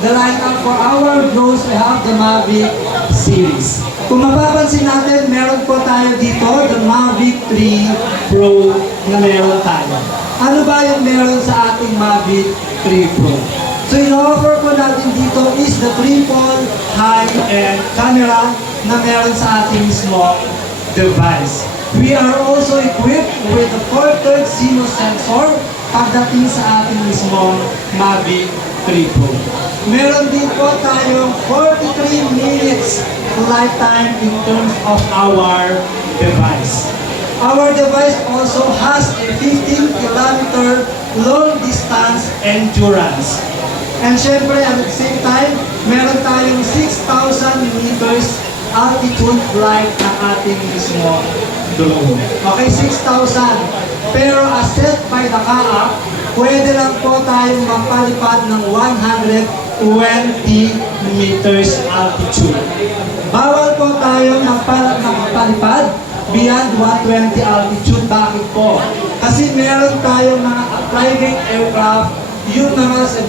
the lineup for our drones, we have the Mavic series. Kung mapapansin natin, meron po tayo dito, the Mavic 3 Pro na meron tayo. Ano ba yung meron sa ating Mavic 3 Pro? So, in-offer po natin dito is the triple high-end camera na meron sa ating mismo device. We are also equipped with the 4/3 CMOS sensor pagdating sa ating mismo Mavic 3 Pro. Meron din po tayong 43 minutes lifetime in terms of our device. Our device also has a 15-kilometer long distance endurance. And syempre, at the same time, meron tayong 6,000 meters altitude flight ng ating mismo drone. Okay, 6,000. Pero as set by the CAAC, pwede lang po tayong magpalipad ng 120 meters altitude. Bawal po tayong magpalipad beyond 120 altitude. Bakit po? Kasi meron tayong mga private aircraft, yung mga sa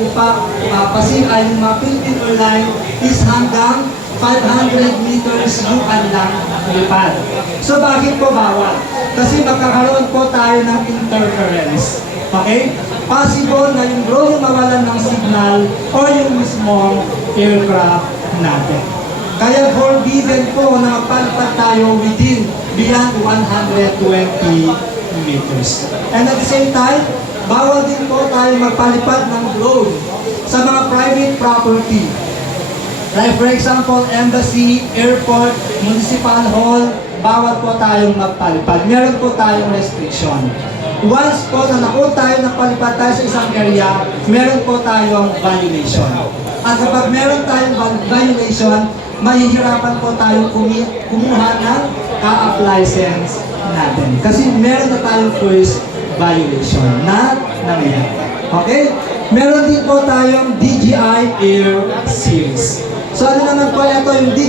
Pasig-Ay, yung mga Philippine Airlines is hanggang 500 meters yung kanilang lipad. So bakit po bawal? Kasi magkakaroon po tayo ng interference. Okay? Possible na yung drone yung mawalan ng signal o yung mismong aircraft natin. Kaya forbidden po na magpalipad tayo within beyond 120 meters. And at the same time, bawal din po tayo magpalipad ng drone sa mga private property. Like for example, embassy, airport, municipal hall, bawal po tayong magpalipad. Meron po tayong restriction. Once po na nakuha tayo, napalipad tayo sa isang area, meron po tayong violation. At kapag meron tayong violation, mahihirapan po tayong kumuha ng CAAC license natin. Kasi meron na tayong first violation na nangyayari. Okay? Meron din po tayong DJI Air series. So ano naman po ito yung DJI